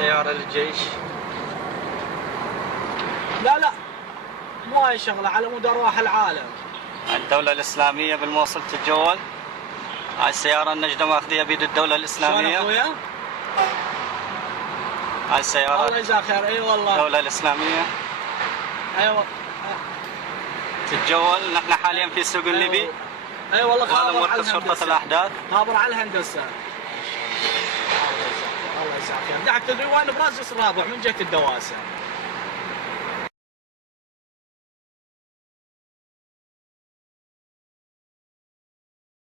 سيارة للجيش. لا مو هاي شغلة، على مود أرواح العالم. الدولة الإسلامية بالموصل تتجول. هاي السيارة النجدة ماخذيها بيد الدولة الإسلامية. شلون أخويا؟ هاي السيارة الله يجزاك خير. اي والله الدولة الإسلامية ايوه تتجول. نحن حاليا في سوق الليبي. اي والله وهذا خابر على مركز شرطة الهندسة. الأحداث. خابر على الهندسة. الله يجزاك خير. دعك تدري وين؟ براس الرابع من جهة الدواسة.